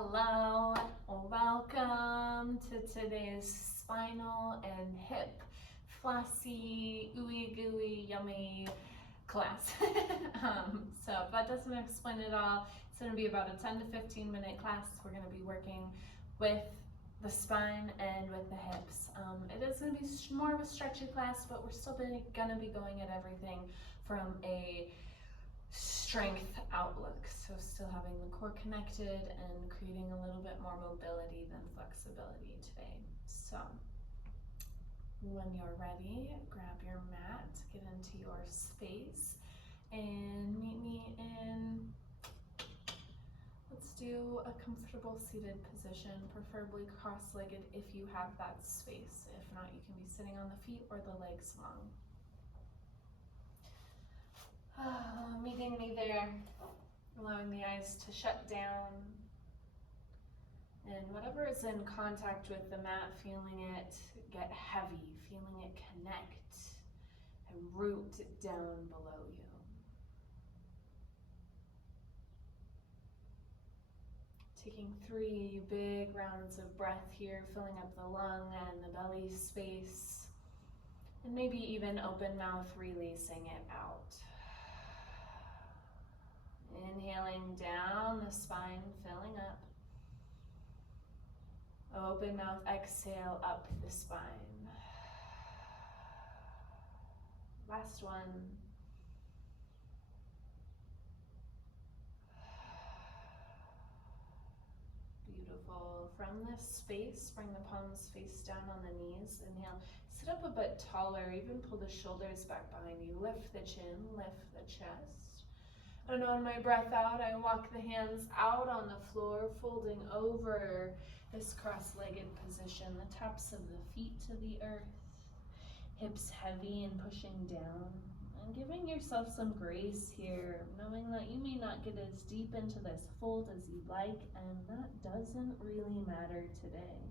Hello, welcome to today's spinal and hip flossy, ooey gooey, yummy class. So if that doesn't explain it all, it's going to be about a 10 to 15 minute class. We're going to be working with the spine and with the hips. It is going to be more of a stretchy class, but we're still going to be going at everything from a strength outlook, so still having the core connected and creating a little bit more mobility than flexibility today. So when you're ready, grab your mat, get into your space, and meet me in, let's do a comfortable seated position, preferably cross-legged if you have that space. If not, you can be sitting on the feet or the legs long. Meeting me there, allowing the eyes to shut down, and whatever is in contact with the mat, feeling it get heavy, feeling it connect and root down below you. Taking 3 big rounds of breath here, filling up the lung and the belly space, and maybe even open mouth, releasing it out. Inhaling down the spine, filling up. Open mouth, exhale up the spine. Last one. Beautiful. From this space, bring the palms face down on the knees. Inhale, sit up a bit taller, even pull the shoulders back behind you. Lift the chin, lift the chest. And on my breath out, I walk the hands out on the floor, folding over this cross-legged position, the tops of the feet to the earth, hips heavy and pushing down, and giving yourself some grace here, knowing that you may not get as deep into this fold as you'd like, and that doesn't really matter today.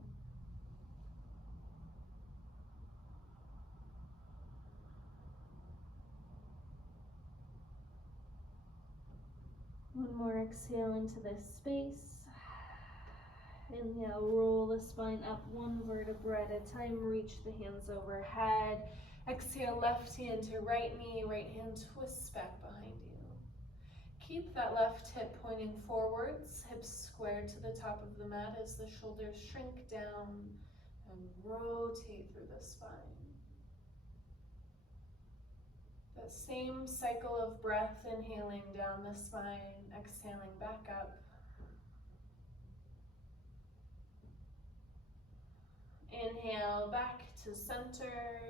One more exhale into this space. Inhale, roll the spine up 1 vertebra at a time, reach the hands overhead. Exhale, left hand to right knee, right hand twists back behind you. Keep that left hip pointing forwards, hips squared to the top of the mat as the shoulders shrink down and rotate through the spine. That same cycle of breath, inhaling down the spine, exhaling back up. Inhale back to center.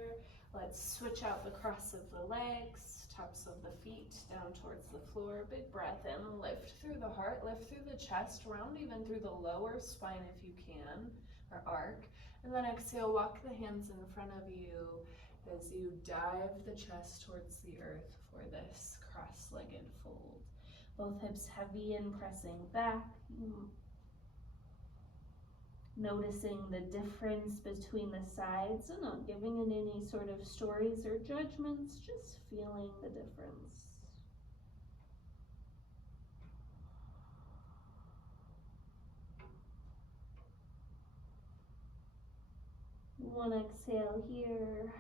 Let's switch out the cross of the legs, tops of the feet down towards the floor. Big breath in, lift through the heart, lift through the chest, round even through the lower spine if you can, or arc. And then exhale, walk the hands in front of you as you dive the chest towards the earth for this cross-legged fold. Both hips heavy and pressing back. Noticing the difference between the sides and not giving it any sort of stories or judgments, just feeling the difference. One exhale here.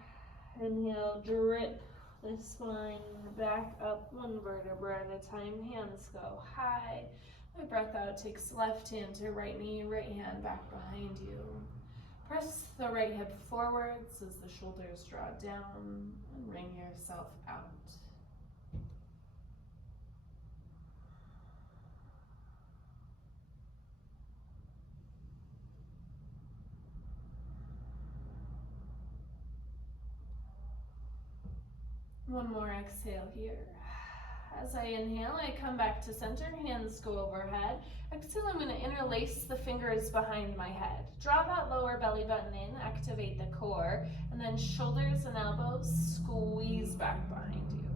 Inhale, drip the spine back up 1 vertebra at a time. Hands go high. My breath out takes left hand to right knee, right hand back behind you. Press the right hip forwards as the shoulders draw down and wring yourself out. One more exhale here. As I inhale, I come back to center, hands go overhead. Exhale, I'm going to interlace the fingers behind my head. Draw that lower belly button in, activate the core, and then shoulders and elbows squeeze back behind you.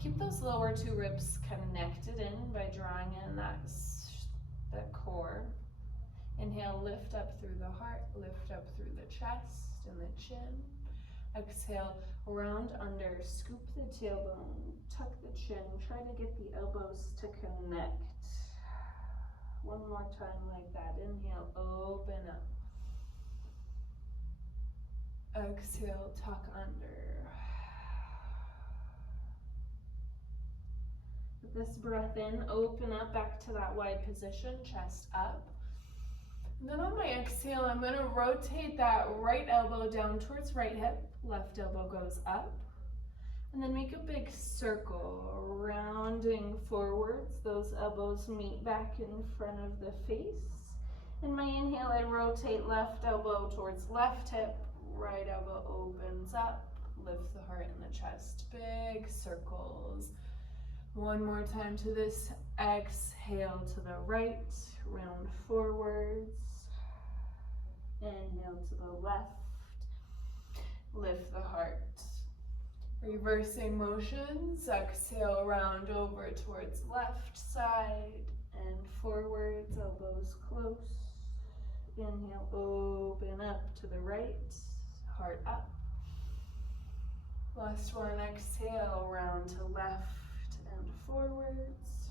Keep those lower 2 ribs connected in by drawing in that core. Inhale, lift up through the heart, lift up through the chest and the chin. Exhale, round under, scoop the tailbone, tuck the chin, try to get the elbows to connect. One more time like that. Inhale, open up. Exhale, tuck under. With this breath in, open up back to that wide position, chest up. And then on my exhale, I'm going to rotate that right elbow down towards right hip. Left elbow goes up. And then make a big circle, rounding forwards. Those elbows meet back in front of the face. In my inhale, I rotate left elbow towards left hip. Right elbow opens up. Lift the heart and the chest. Big circles. One more time to this. Exhale to the right. Round forwards. Inhale to the left. Lift the heart. Reversing motions. Exhale, round over towards left side and forwards. Elbows close. Inhale, open up to the right. Heart up. Last one, exhale, round to left and forwards.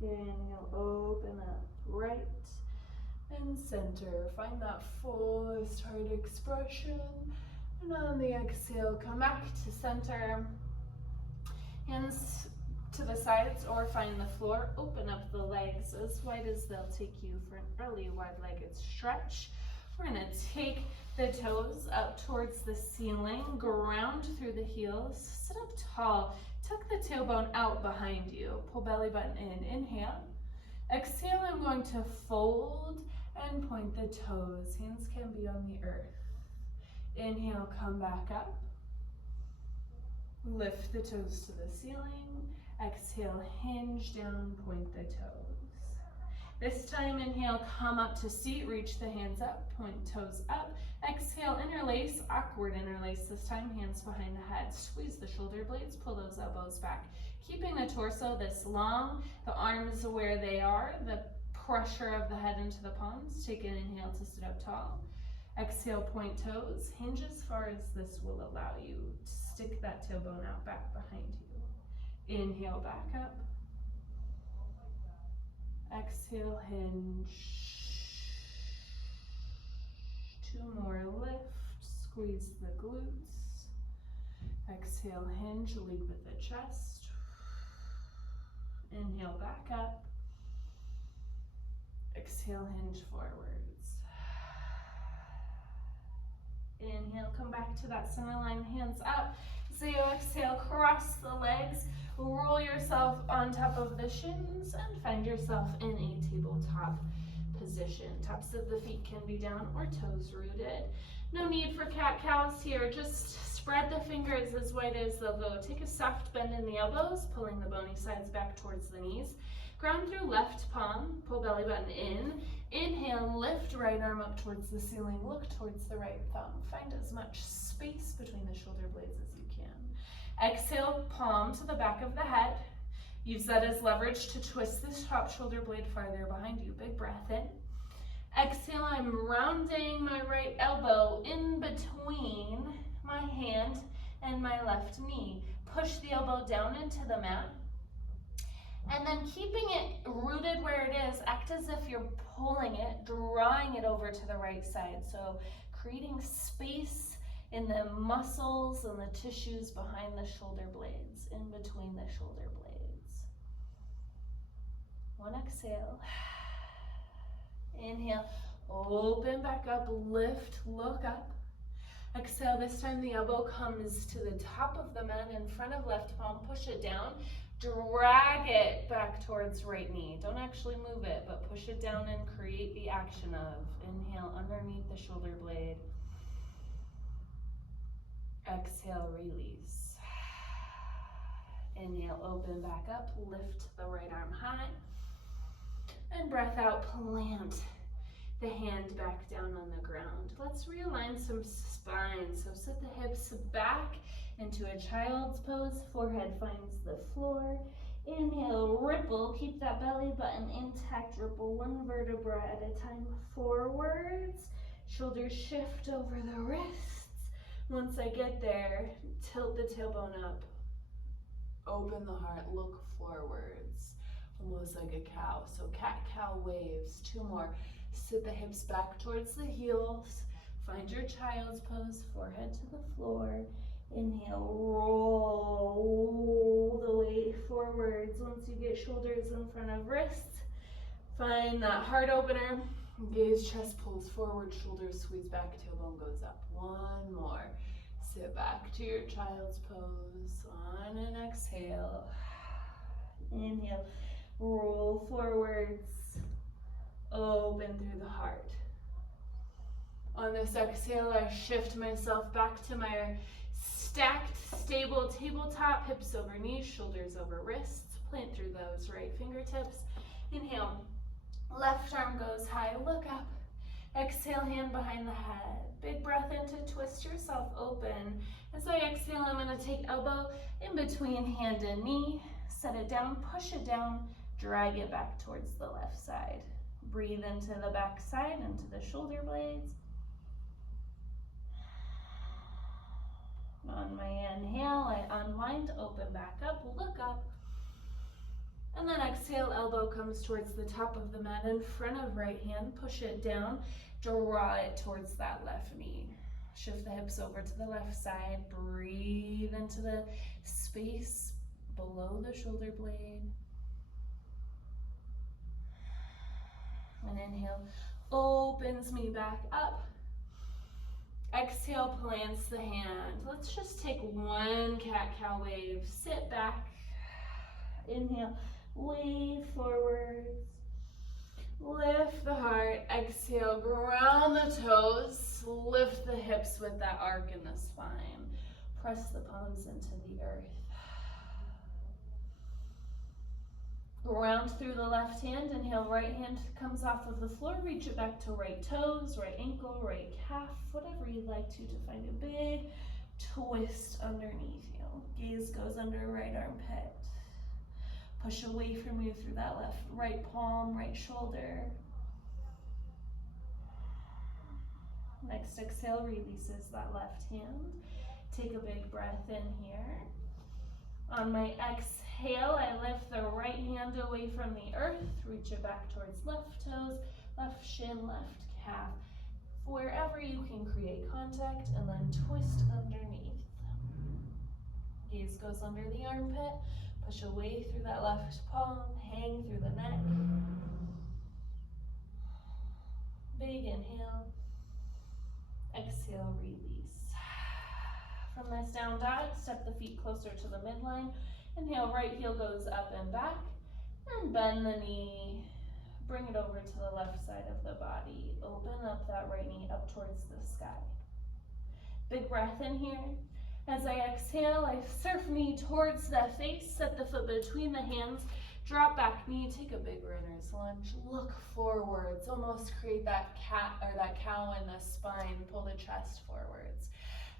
Inhale, open up, right and center. Find that fullest heart expression. And on the exhale, come back to center. Hands to the sides or find the floor. Open up the legs as wide as they'll take you for an early wide-legged stretch. We're going to take the toes up towards the ceiling, ground through the heels, sit up tall, tuck the tailbone out behind you, pull belly button in, inhale. Exhale, I'm going to fold and point the toes. Hands can be on the earth. Inhale, come back up. Lift the toes to the ceiling. Exhale, hinge down, point the toes. This time, inhale, come up to seat, reach the hands up, point toes up. Exhale, interlace, awkward interlace this time, hands behind the head. Squeeze the shoulder blades, pull those elbows back. Keeping the torso this long, the arms where they are, the pressure of the head into the palms. Take an inhale to sit up tall. Exhale, point toes, hinge as far as this will allow you. Stick that tailbone out back behind you. Inhale, back up. Exhale, hinge. Two more, lift, squeeze the glutes. Exhale, hinge, lead with the chest. Inhale, back up. Exhale, hinge forwards. Inhale, come back to that center line, hands up. So you exhale, cross the legs, roll yourself on top of the shins, and find yourself in a tabletop position. Tops of the feet can be down or toes rooted. No need for cat-cows here, just spread the fingers as wide as they'll go. Take a soft bend in the elbows, pulling the bony sides back towards the knees. Ground through left palm, pull belly button in. Inhale, lift right arm up towards the ceiling, look towards the right thumb. Find as much space between the shoulder blades as you can. Exhale, palm to the back of the head. Use that as leverage to twist this top shoulder blade farther behind you. Big breath in. Exhale, I'm rounding my right elbow in between my hand and my left knee. Push the elbow down into the mat. And then keeping it rooted where it is, act as if you're pulling it, drawing it over to the right side. So creating space in the muscles and the tissues behind the shoulder blades, in between the shoulder blades. One exhale. Inhale, open back up, lift, look up. Exhale, this time the elbow comes to the top of the mat in front of left palm, push it down. Drag it back towards right knee. Don't actually move it, but push it down and create the action of. Inhale, underneath the shoulder blade. Exhale, release. Inhale, open back up, lift the right arm high. And breath out, plant the hand back down on the ground. Let's realign some spine. So sit the hips back into a child's pose, forehead finds the floor. Inhale, ripple, keep that belly button intact, ripple one vertebra at a time forwards. Shoulders shift over the wrists. Once I get there, tilt the tailbone up. Open the heart, look forwards. almost like a cow. So cat-cow waves. 2 more. Sit the hips back towards the heels. Find your child's pose, forehead to the floor. Inhale, roll the weight forwards. Once you get shoulders in front of wrists, find that heart opener. Gaze, chest pulls forward, shoulders squeeze back, tailbone goes up. 1 more. Sit back to your child's pose. On an exhale. Inhale, roll forwards, open through the heart. On this exhale, I shift myself back to my stacked, stable tabletop, hips over knees, shoulders over wrists. Plant through those right fingertips. Inhale, left arm goes high, look up. Exhale, hand behind the head. Big breath in to twist yourself open. As I exhale, I'm going to take elbow in between hand and knee. Set it down, push it down, drag it back towards the left side. Breathe into the back side, into the shoulder blades. On my inhale, I unwind, open back up, look up. And then exhale, elbow comes towards the top of the mat in front of right hand. Push it down, draw it towards that left knee. Shift the hips over to the left side. Breathe into the space below the shoulder blade. And inhale, opens me back up. Exhale, plants the hand. Let's just take 1 cat-cow wave. Sit back. Inhale, wave forwards. Lift the heart. Exhale, ground the toes. Lift the hips with that arc in the spine. Press the palms into the earth. Ground through the left hand. Inhale, right hand comes off of the floor. Reach it back to right toes, right ankle, right calf, whatever you'd like to find a big twist underneath you. Gaze goes under right armpit. Push away from you through that right palm, right shoulder. Next exhale releases that left hand. Take a big breath in here. On my exhale, I lift the right hand away from the earth. Reach it back towards left toes, left shin, left calf. Wherever you can create contact, and then twist underneath. Gaze goes under the armpit. Push away through that left palm, hang through the neck. Big inhale. Exhale, release. From this down dog, step the feet closer to the midline. Inhale, right heel goes up and back. And bend the knee. Bring it over to the left side of the body. Open up that right knee up towards the sky. Big breath in here. As I exhale, I surf knee towards the face, set the foot between the hands, drop back knee, take a big runner's lunge, look forwards, almost create that cat or that cow in the spine, pull the chest forwards.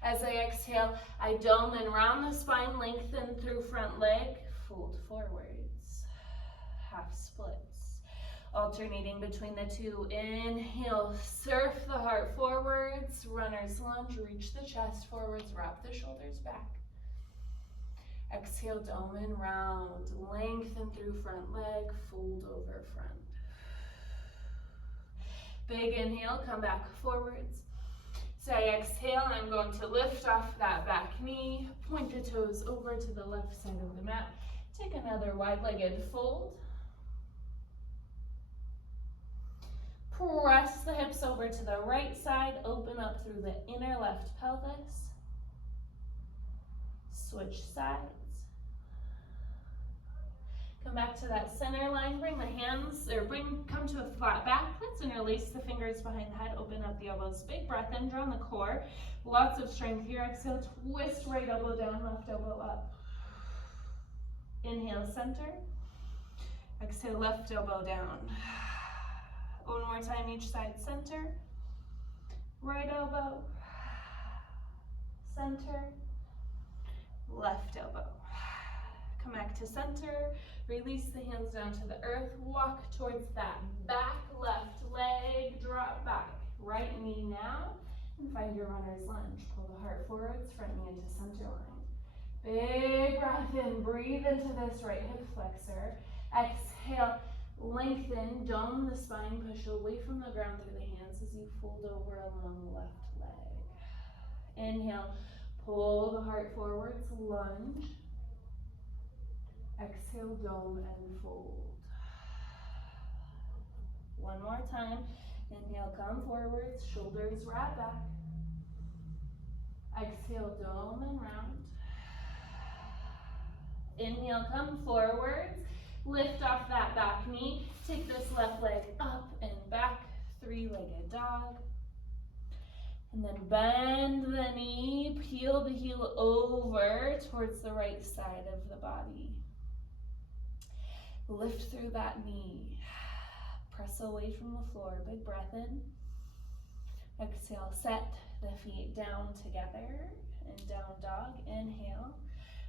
As I exhale, I dome and round the spine, lengthen through front leg, fold forwards, half splits. Alternating between the two. Inhale, surf the heart forwards, runner's lunge, reach the chest forwards, wrap the shoulders back. Exhale, dome and round, lengthen through front leg, fold over front. Big inhale, come back forwards. So I exhale, and I'm going to lift off that back knee, point the toes over to the left side of the mat. Take another wide-legged fold. Press the hips over to the right side, open up through the inner left pelvis. Switch sides. Come back to that center line, bring the hands, or come to a flat back. Let's interlace the fingers behind the head, open up the elbows. Big breath in, draw on the core. Lots of strength here. Exhale, twist right elbow down, left elbow up. Inhale, center. Exhale, left elbow down. One more time, each side, center, right elbow, center, left elbow. Come back to center, release the hands down to the earth, walk towards that back left leg, drop back, right knee now, and find your runner's lunge. Pull the heart forwards, front knee into center line. Big breath in, breathe into this right hip flexor. Exhale, lengthen, dome the spine, push away from the ground through the hands as you fold over along the left leg. Inhale, pull the heart forwards, lunge. Exhale, dome and fold. One more time. Inhale, come forwards, shoulders wrap back. Exhale, dome and round. Inhale, come forwards. Lift off that back knee. Take this left leg up and back, three-legged dog. And then bend the knee, peel the heel over towards the right side of the body. Lift through that knee. Press away from the floor, big breath in. Exhale, set the feet down together and down dog. Inhale.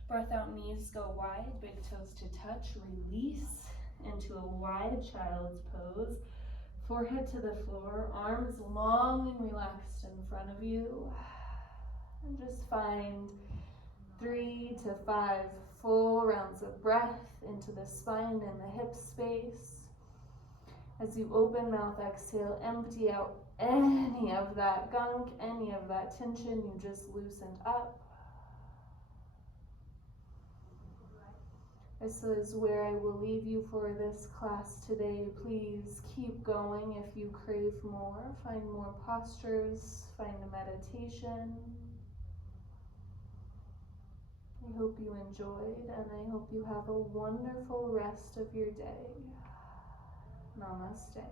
Breath out, knees go wide, big toes to touch. Release into a wide child's pose. Forehead to the floor, arms long and relaxed in front of you. And just find 3 to 5 full rounds of breath into the spine and the hip space. As you open mouth, exhale, empty out any of that gunk, any of that tension you just loosened up. This is where I will leave you for this class today. Please keep going if you crave more. Find more postures, find a meditation. I hope you enjoyed, and I hope you have a wonderful rest of your day. Namaste.